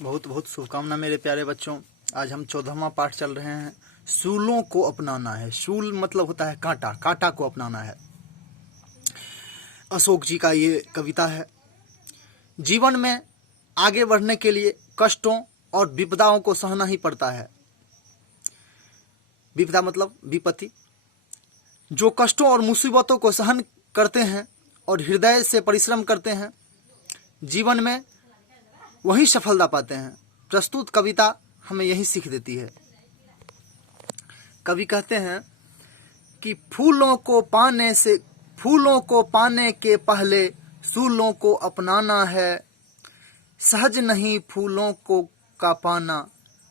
बहुत बहुत शुभकामना मेरे प्यारे बच्चों। आज हम 14वां पाठ चल रहे हैं। सूलों को अपनाना है। सूल मतलब होता है कांटा, कांटा को अपनाना है। अशोक जी का ये कविता है। जीवन में आगे बढ़ने के लिए कष्टों और विपदाओं को सहना ही पड़ता है। विपदा मतलब विपत्ति। जो कष्टों और मुसीबतों को सहन करते हैं और हृदय से परिश्रम करते हैं, जीवन में वही सफलता पाते हैं। प्रस्तुत कविता हमें यही सीख देती है। कवि कहते हैं कि फूलों को पाने के पहले सूलों को अपनाना है। सहज नहीं फूलों को का पाना,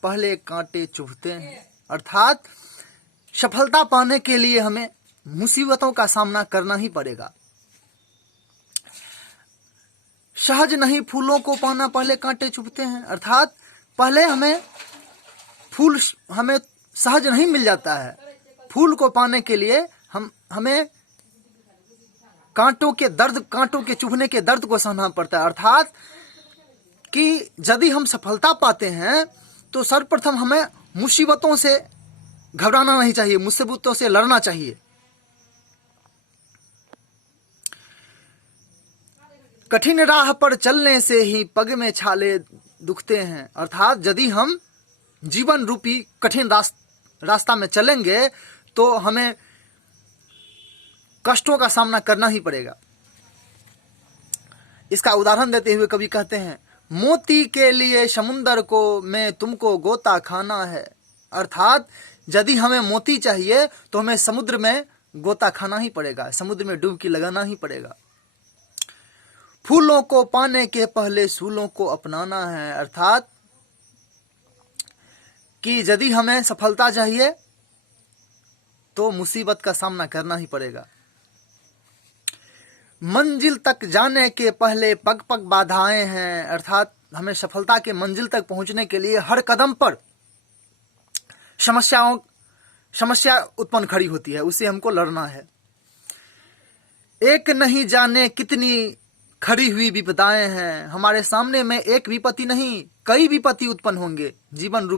पहले कांटे चुभते हैं। अर्थात सफलता पाने के लिए हमें मुसीबतों का सामना करना ही पड़ेगा। सहज नहीं फूलों को पाना, पहले कांटे चुभते हैं। अर्थात पहले फूल हमें सहज नहीं मिल जाता है। फूल को पाने के लिए हमें कांटों के चुभने के दर्द को सहना पड़ता है। अर्थात कि यदि हम सफलता पाते हैं तो सर्वप्रथम हमें मुसीबतों से घबराना नहीं चाहिए, मुसीबतों से लड़ना चाहिए। कठिन राह पर चलने से ही पग में छाले दुखते हैं। अर्थात यदि हम जीवन रूपी कठिन रास्ता में चलेंगे तो हमें कष्टों का सामना करना ही पड़ेगा। इसका उदाहरण देते हुए कवि कहते हैं, मोती के लिए समुंदर को में तुमको गोता खाना है। अर्थात यदि हमें मोती चाहिए तो हमें समुद्र में गोता खाना ही पड़ेगा, समुद्र में डुबकी लगाना ही पड़ेगा। फूलों को पाने के पहले सूलों को अपनाना है। अर्थात कि यदि हमें सफलता चाहिए तो मुसीबत का सामना करना ही पड़ेगा। मंजिल तक जाने के पहले पग पग बाधाएं हैं। अर्थात हमें सफलता के मंजिल तक पहुंचने के लिए हर कदम पर समस्या उत्पन्न खड़ी होती है, उससे हमको लड़ना है। एक नहीं जाने कितनी खड़ी हुई विपदाएं हैं। हमारे सामने में एक विपत्ति नहीं, कई विपत्ति उत्पन्न होंगे जीवन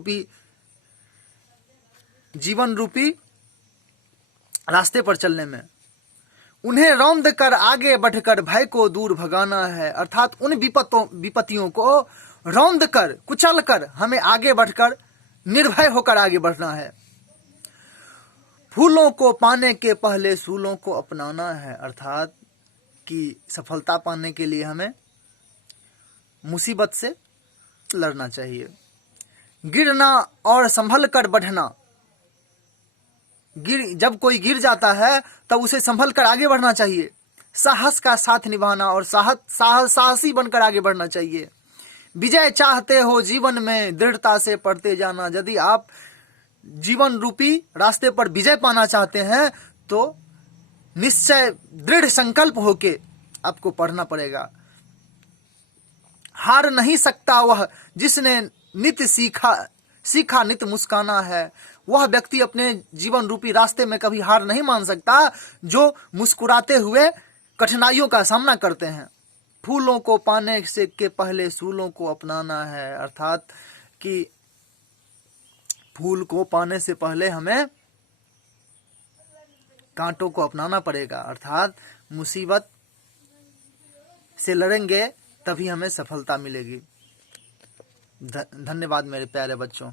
रूपी रास्ते पर चलने में। उन्हें रौंद कर आगे बढ़कर भय को दूर भगाना है। अर्थात उन विपत्तियों को रौंद कर, कुचल कर हमें आगे बढ़कर निर्भय होकर आगे बढ़ना है। फूलों को पाने के पहले सूलों को अपनाना है। अर्थात कि सफलता पाने के लिए हमें मुसीबत से लड़ना चाहिए। गिरना और संभल कर बढ़ना। जब कोई गिर जाता है तब उसे संभल कर आगे बढ़ना चाहिए। साहस का साथ निभाना और साहसी बनकर आगे बढ़ना चाहिए। विजय चाहते हो जीवन में, दृढ़ता से पढ़ते जाना। यदि आप जीवन रूपी रास्ते पर विजय पाना चाहते हैं तो निश्चय दृढ़ संकल्प होके आपको पढ़ना पड़ेगा। हार नहीं सकता वह जिसने नित्य सीखा नित्य मुस्काना है। वह व्यक्ति अपने जीवन रूपी रास्ते में कभी हार नहीं मान सकता जो मुस्कुराते हुए कठिनाइयों का सामना करते हैं। फूलों को पाने से के पहले सूलों को अपनाना है। अर्थात कि फूल को पाने से पहले हमें कांटों को अपनाना पड़ेगा। अर्थात मुसीबत से लड़ेंगे तभी हमें सफलता मिलेगी। धन्यवाद मेरे प्यारे बच्चों।